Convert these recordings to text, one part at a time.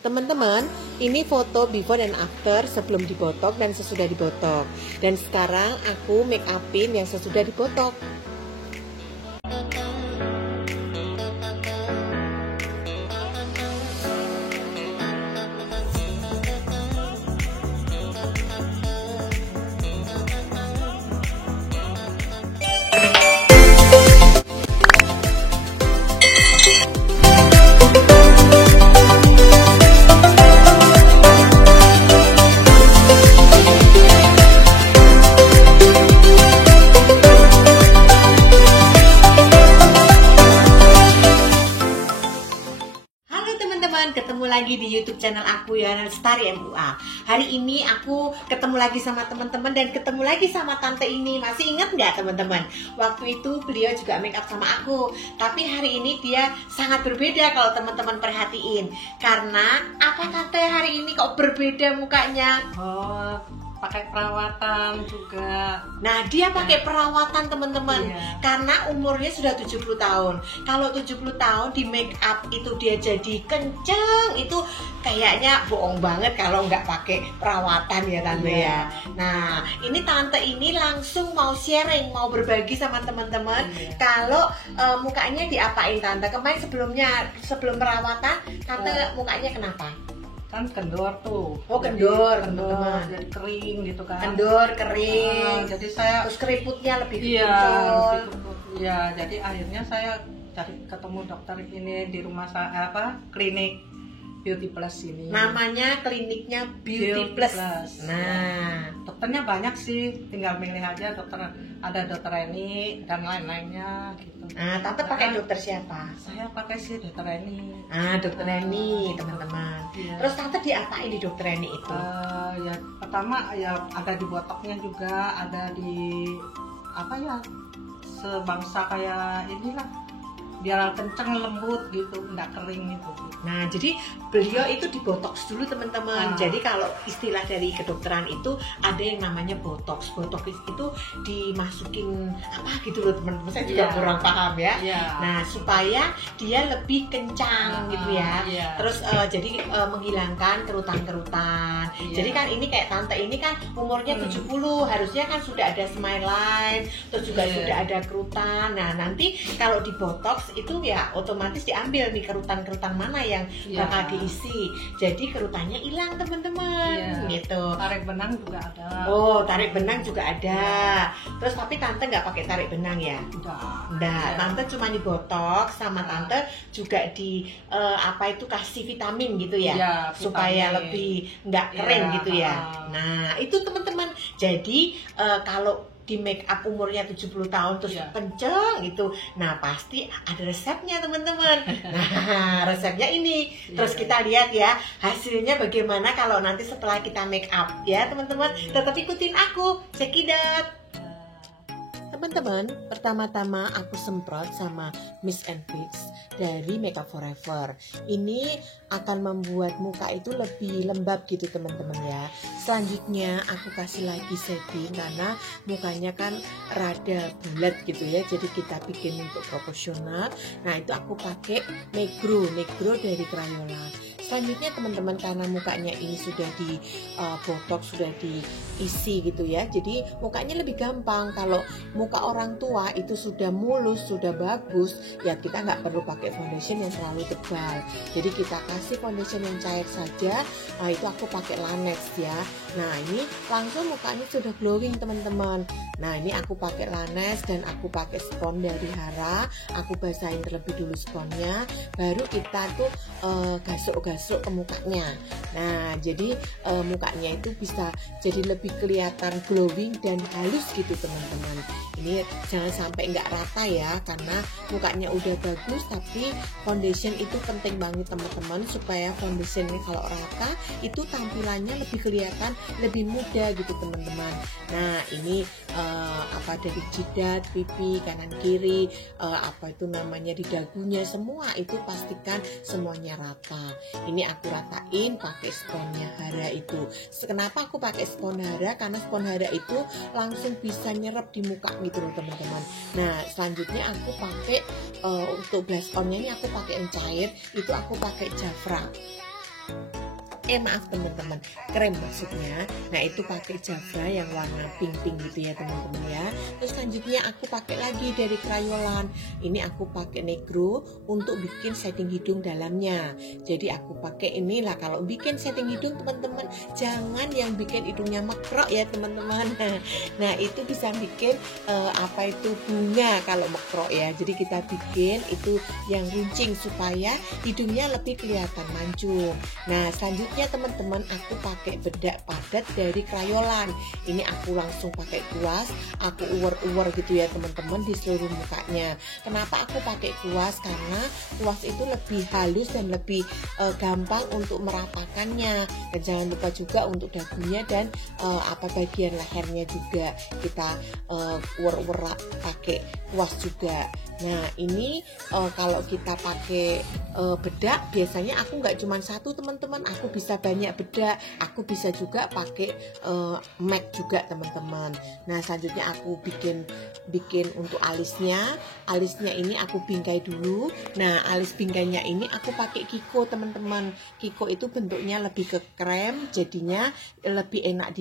Teman-teman, ini foto before dan after sebelum dibotok dan sesudah dibotok. Dan sekarang aku make upin yang sesudah dibotok. Ketemu lagi di YouTube channel aku Yana Lestari MUA. Hari ini aku ketemu lagi sama teman-teman dan ketemu lagi sama tante ini. Masih ingat nggak teman-teman? Waktu itu beliau juga make up sama aku. Tapi hari ini dia sangat berbeda kalau teman-teman perhatiin. Karena apa tante hari ini kok berbeda mukanya? Oh, pakai perawatan juga. Nah, dia pakai perawatan teman-teman. Karena umurnya sudah 70 tahun. Kalau 70 tahun di make up itu dia jadi kenceng, itu kayaknya bohong banget kalau nggak pakai perawatan ya tante ya. Nah, ini tante ini langsung mau sharing, mau berbagi sama teman-teman. Kalau mukanya diapain tante? Kemarin sebelum perawatan, tante mukanya kenapa? Kan kendor tuh. Oh, kendor teman-teman. Jadi kering gitu kan. Kendor, kering. Jadi saya terus keriputnya lebih muncul. Iya, jadi akhirnya saya ketemu dokter ini di rumah saya klinik Beauty Plus ini. Namanya kliniknya Beauty Plus. Nah, dokternya banyak sih, tinggal milih aja ada dokter Eni dan lain-lainnya gitu. Nah, tante pakai dokter siapa? Saya pakai sih dokter Eni. Dokter Eni, teman-teman. Terus tante diapain di dokter Eni itu? Ya pertama ya ada di botoknya juga, ada di sebangsa kayak inilah, biar kenceng lembut gitu, nggak kering gitu. Nah, jadi beliau itu dibotox dulu teman-teman. Jadi kalau istilah dari kedokteran itu ada yang namanya botox. Botox itu dimasukin apa gitu loh teman-teman. Saya juga kurang paham ya. Nah, supaya dia lebih kencang gitu ya. Terus jadi menghilangkan kerutan-kerutan. Jadi kan ini kayak tante ini kan umurnya 70, harusnya kan sudah ada smile line, terus juga sudah ada kerutan. Nah, nanti kalau dibotox itu ya otomatis diambil nih kerutan-kerutan mana yang bakal diisi. Jadi kerutannya hilang teman-teman. Gitu. Tarik benang juga ada. Oh, tarik benang juga ada. Terus tapi tante nggak pakai tarik benang ya? Enggak. Tante cuma dibotox sama tante juga di kasih vitamin gitu ya, supaya lebih nggak kering gitu ya. Nah, itu teman-teman. Jadi kalau di make up umurnya 70 tahun terus kenceng gitu. Nah, pasti ada resepnya teman-teman. Nah, resepnya ini. Terus kita lihat ya hasilnya bagaimana kalau nanti setelah kita make up ya teman-teman. Tetap ikutin aku, check it out. Teman-teman, pertama-tama aku semprot sama Mist and Fix dari Makeup Forever. Ini akan membuat muka itu lebih lembab gitu teman-teman ya. Selanjutnya aku kasih lagi setting karena mukanya kan rada bulat gitu ya. Jadi kita bikin untuk proporsional. Nah, itu aku pakai Negro dari Crayola. Selanjutnya teman-teman, karena mukanya ini sudah di botox, sudah diisi gitu ya, jadi mukanya lebih gampang. Kalau muka orang tua itu sudah mulus, sudah bagus, ya kita nggak perlu pakai foundation yang terlalu tebal. Jadi kita kasih foundation yang cair saja. Nah, itu aku pakai Laneige ya. Nah, ini langsung mukanya sudah glowing teman-teman. Nah, ini aku pakai Laneige dan aku pakai spons dari Hara. Aku basahin terlebih dulu sponsnya, baru kita tuh gasuk-gasuk ke mukanya. Nah, jadi mukanya itu bisa jadi lebih kelihatan glowing dan halus gitu teman-teman. Ini jangan sampai nggak rata ya, karena mukanya udah bagus tapi foundation itu penting banget teman-teman, supaya foundationnya kalau rata itu tampilannya lebih kelihatan lebih muda gitu teman-teman. Nah, ini dari jidat, pipi, kanan kiri, di dagunya, semua itu pastikan semuanya rata. Ini aku ratain pakai sponnya Hara itu. Kenapa aku pakai spon Hara? Karena spon Hara itu langsung bisa nyerap di muka gitu loh teman-teman. Nah, selanjutnya aku pakai untuk blush onnya ini aku pakai yang cair, itu aku pakai Jafra. maaf teman-teman, krem maksudnya. Nah itu pakai Java yang warna pink gitu ya teman-teman ya. Terus selanjutnya aku pakai lagi dari Crayolan. Ini aku pakai Negro untuk bikin setting hidung dalamnya. Jadi aku pakai inilah, kalau bikin setting hidung teman-teman jangan yang bikin hidungnya mekrok ya teman-teman. Nah itu bisa bikin apa itu bunga kalau mekrok ya. Jadi kita bikin itu yang runcing supaya hidungnya lebih kelihatan mancung. Nah selanjutnya teman-teman aku pakai bedak padat dari Crayolan. Ini aku langsung pakai kuas, aku uwer-uwer gitu ya teman-teman di seluruh mukanya. Kenapa aku pakai kuas? Karena kuas itu lebih halus dan lebih gampang untuk meratakannya. Dan jangan lupa juga untuk dagunya dan bagian lehernya juga kita uwer-uwer pakai kuas juga. Nah ini kalau kita pakai bedak biasanya aku nggak cuma satu teman-teman, aku bisa banyak bedak, aku bisa juga pakai MAC juga teman-teman. Nah selanjutnya aku bikin untuk alisnya ini aku bingkai dulu. Nah alis bingkainya ini aku pakai Kiko teman-teman. Kiko itu bentuknya lebih ke krem, jadinya lebih enak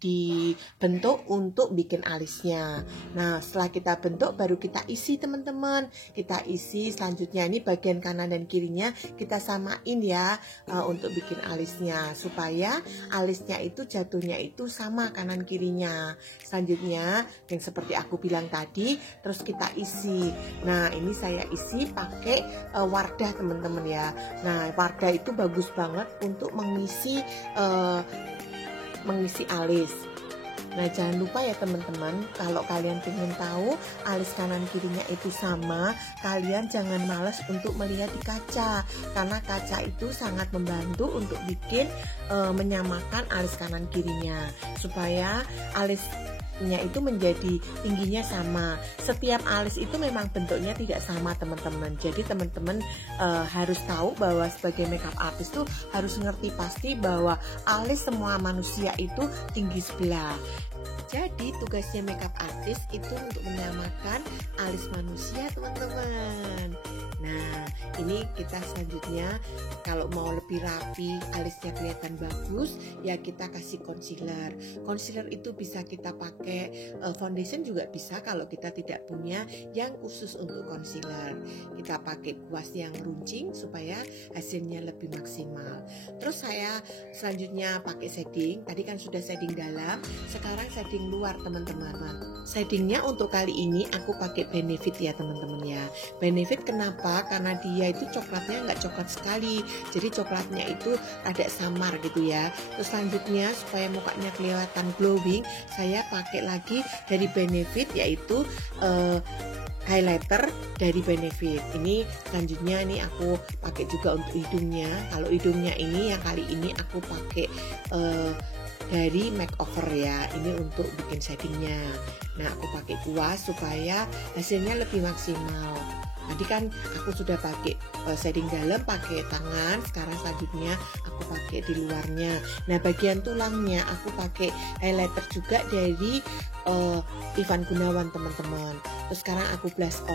dibentuk untuk bikin alisnya. Nah setelah kita bentuk baru kita isi teman-teman, kita isi. Selanjutnya ini bagian kanan dan kirinya kita samain ya untuk bikin alisnya, supaya alisnya itu jatuhnya itu sama kanan kirinya. Selanjutnya yang seperti aku bilang tadi, terus kita isi. Nah ini saya isi pakai Wardah teman-teman ya. Nah Wardah itu bagus banget untuk mengisi alis. Nah jangan lupa ya teman-teman, kalau kalian ingin tahu alis kanan kirinya itu sama, kalian jangan malas untuk melihat di kaca, karena kaca itu sangat membantu untuk bikin menyamakan alis kanan kirinya, supaya alisnya itu menjadi tingginya sama. Setiap alis itu memang bentuknya tidak sama teman-teman. Jadi teman-teman harus tahu bahwa sebagai makeup artist tuh harus ngerti pasti bahwa alis semua manusia itu tinggi sebelah. Jadi tugasnya makeup artist itu untuk menyamakan alis manusia teman-teman. Nah ini kita selanjutnya kalau mau lebih rapi, alisnya kelihatan bagus, ya kita kasih concealer. Concealer itu bisa kita pakai foundation juga bisa kalau kita tidak punya yang khusus untuk concealer. Kita pakai kuas yang runcing supaya hasilnya lebih maksimal. Terus saya selanjutnya pakai shading. Tadi kan sudah shading dalam, sekarang shading luar teman-teman. Shadingnya untuk kali ini aku pakai Benefit ya teman-teman ya. Benefit kenapa? Karena dia itu coklatnya nggak coklat sekali, jadi coklatnya itu agak samar gitu ya. Terus selanjutnya supaya mukanya kelihatan glowing, saya pakai lagi dari Benefit yaitu highlighter dari Benefit. Ini selanjutnya nih aku pakai juga untuk hidungnya. Kalau hidungnya ini yang kali ini aku pakai dari makeover ya, ini untuk bikin shadingnya. Nah aku pakai kuas supaya hasilnya lebih maksimal. Tadi kan aku sudah pakai shading dalam pakai tangan, sekarang selanjutnya aku pakai di luarnya. Nah bagian tulangnya aku pakai highlighter juga dari Ivan Gunawan teman-teman. Terus sekarang aku blush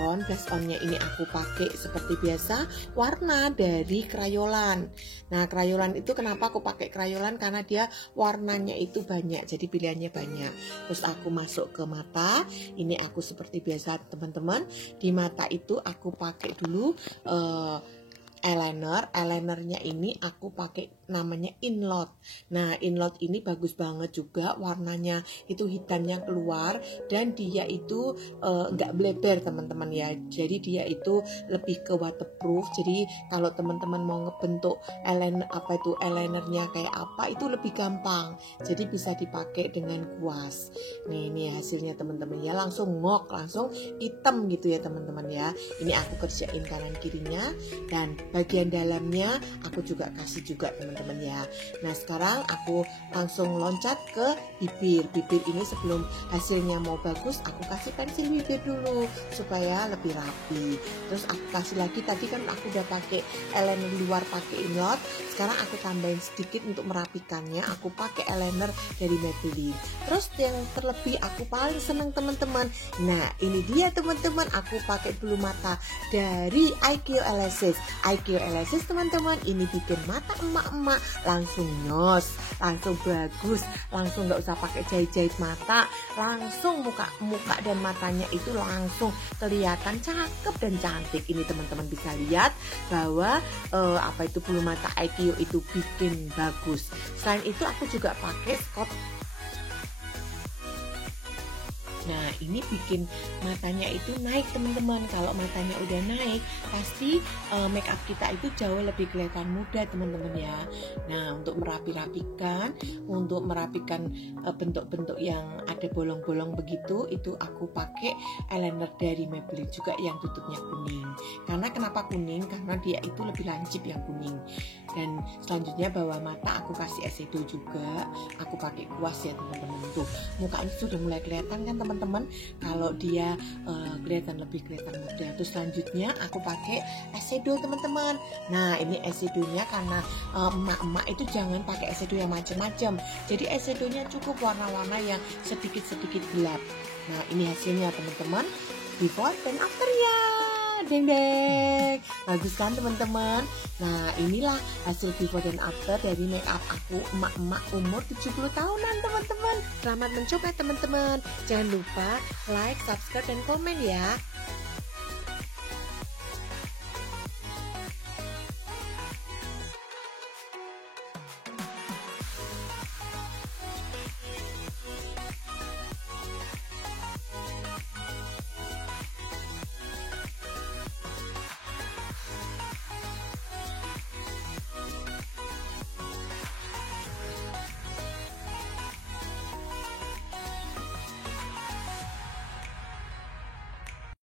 onnya ini aku pakai seperti biasa warna dari Crayolan. Nah Crayolan itu kenapa aku pakai Crayolan, karena dia warnanya itu banyak, jadi pilihannya banyak. Terus aku masuk ke mata, ini aku seperti biasa teman-teman, di mata itu aku pakai dulu eyelinernya ini aku pakai namanya Inlot. Nah Inlot ini bagus banget juga, warnanya itu hitamnya keluar dan dia itu nggak bleber teman-teman ya. Jadi dia itu lebih ke waterproof. Jadi kalau teman-teman mau ngebentuk eyelinernya kayak apa itu lebih gampang. Jadi bisa dipakai dengan kuas. Nih ini hasilnya teman-teman ya, langsung ngok, langsung hitam gitu ya teman-teman ya. Ini aku kerjain kanan kirinya dan bagian dalamnya aku juga kasih juga teman-teman ya. Nah sekarang aku langsung loncat ke bibir. Bibir ini sebelum hasilnya mau bagus aku kasih pensil bibir dulu supaya lebih rapi. Terus aku kasih lagi, tadi kan aku udah pakai eyeliner luar pakai Inlot, sekarang aku tambahin sedikit untuk merapikannya, aku pakai eyeliner dari Maybelline. Terus yang terlebih aku paling seneng teman-teman, nah ini dia teman-teman, aku pakai bulu mata dari IQ Elasis. IQ Aqioelasis teman-teman, ini bikin mata emak-emak langsung nyos, langsung bagus, langsung nggak usah pakai jahit-jahit mata, langsung muka dan matanya itu langsung kelihatan cakep dan cantik. Ini teman-teman bisa lihat bahwa bulu mata Aqio itu bikin bagus. Selain itu aku juga pakai Scott. Nah, ini bikin matanya itu naik teman-teman. Kalau matanya udah naik, pasti make up kita itu jauh lebih kelihatan muda teman-teman ya. Nah, untuk merapikan bentuk-bentuk yang ada bolong-bolong begitu, itu aku pakai eyeliner dari Maybelline juga yang tutupnya kuning. Karena kenapa kuning? Karena dia itu lebih lancip yang kuning. Dan selanjutnya bawah mata aku kasih eyeshadow juga. Aku pakai kuas ya teman-teman. Tuh, mukanya sudah mulai kelihatan kan teman-teman, kalau dia kelihatan muda. Terus selanjutnya aku pakai eyeshadow teman-teman. Nah, ini eyeshadownya karena emak-emak itu jangan pakai eyeshadow yang macam-macam. Jadi eyeshadownya cukup warna-warna yang sedikit-sedikit gelap. Nah, ini hasilnya teman-teman, before dan afternya. Deng-deng, bagus kan teman-teman? Nah, inilah hasil before dan after dari make up aku emak-emak umur 70 tahunan teman-teman. Selamat mencoba teman-teman. Jangan lupa like, subscribe, dan komen ya.